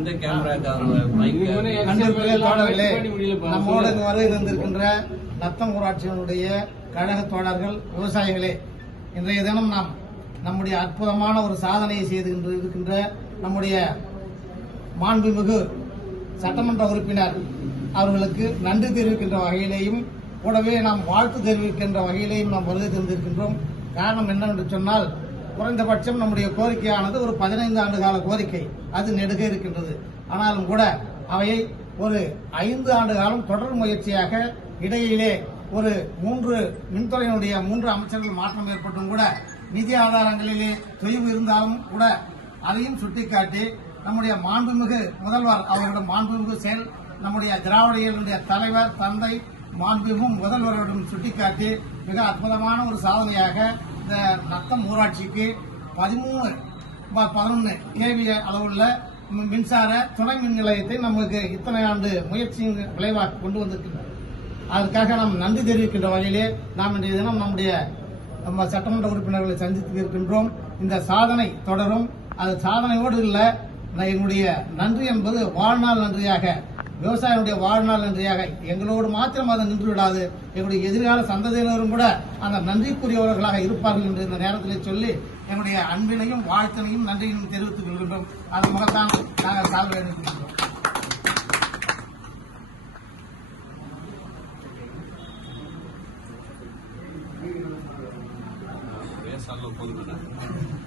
எந்த கேமரா நம்மோடு வருகை தந்திருக்கின்ற நத்தம் ஊராட்சியினுடைய கழக தோழர்கள், விவசாயிகளே, இன்றைய தினம் நாம் நம்முடைய அற்புதமான ஒரு சாதனையை செய்து இருக்கின்ற நம்முடைய மாண்புமிகு சட்டமன்ற உறுப்பினர் அவர்களுக்கு நன்றி தெரிவிக்கின்ற வகையிலேயும் கூடவே நாம் வாழ்த்து தெரிவிக்கின்ற வகையிலேயும் நாம் வருகை தந்திருக்கின்றோம். காரணம் என்னவென்று சொன்னால், குறைந்தபட்சம் நம்முடைய கோரிக்கையானது ஒரு 15 ஆண்டு கால கோரிக்கை, அது நெடுக இருக்கின்றது. ஆனாலும் கூட அவையை ஒரு 5 ஆண்டு காலம் தொடர் முயற்சியாக இடையிலே ஒரு 3 மின்துறையினுடைய 3 அமைச்சர்கள் மாற்றம் ஏற்பட்டும் கூட நிதி ஆதாரங்களிலே தொய்வு இருந்தாலும் கூட அதையும் சுட்டிக்காட்டி நம்முடைய மாண்புமிகு முதல்வர் அவர்களிடம் மாண்புமிகு செயல் நம்முடைய திராவிட இயக்கத்தினுடைய தலைவர் தந்தை மாண்புமிகு முதல்வர்களிடம் சுட்டிக்காட்டி மிக அற்புதமான ஒரு சாதனையாக இந்த நத்தம் ஊராட்சிக்கு 13-11 kV அளவுள்ள மின்சார துணை மின் நிலையத்தை நமக்கு இத்தனை ஆண்டு முயற்சியின் விளைவாக கொண்டு வந்திருக்கின்றனர். அதற்காக நாம் நன்றி தெரிவிக்கின்ற வகையிலே நாம் இன்றைய தினம் நம்முடைய சட்டமன்ற உறுப்பினர்களை சந்தித்து இருக்கின்றோம். இந்த சாதனை தொடரும். அது சாதனையோடு இல்லை, என்னுடைய நன்றி என்பது வாழ்நாள் நன்றியாக, விவசாயிகளுடைய வாழ்நாள் நன்றியாக எங்களோடு மாத்திரம் அதை நின்று விடாது, எங்களுடைய எதிர்கால சந்ததியினரும் கூட அந்த நன்றிக்குரியவர்களாக இருப்பார்கள் என்று இந்த நேரத்தில் சொல்லி எங்களுடைய அன்பினையும் வாழ்த்தினையும் நன்றியையும் தெரிவித்துக் கொள்கின்றோம். அதன் முகத்தான் நாங்கள் சால்வை அளிக்கின்றோம். போதும்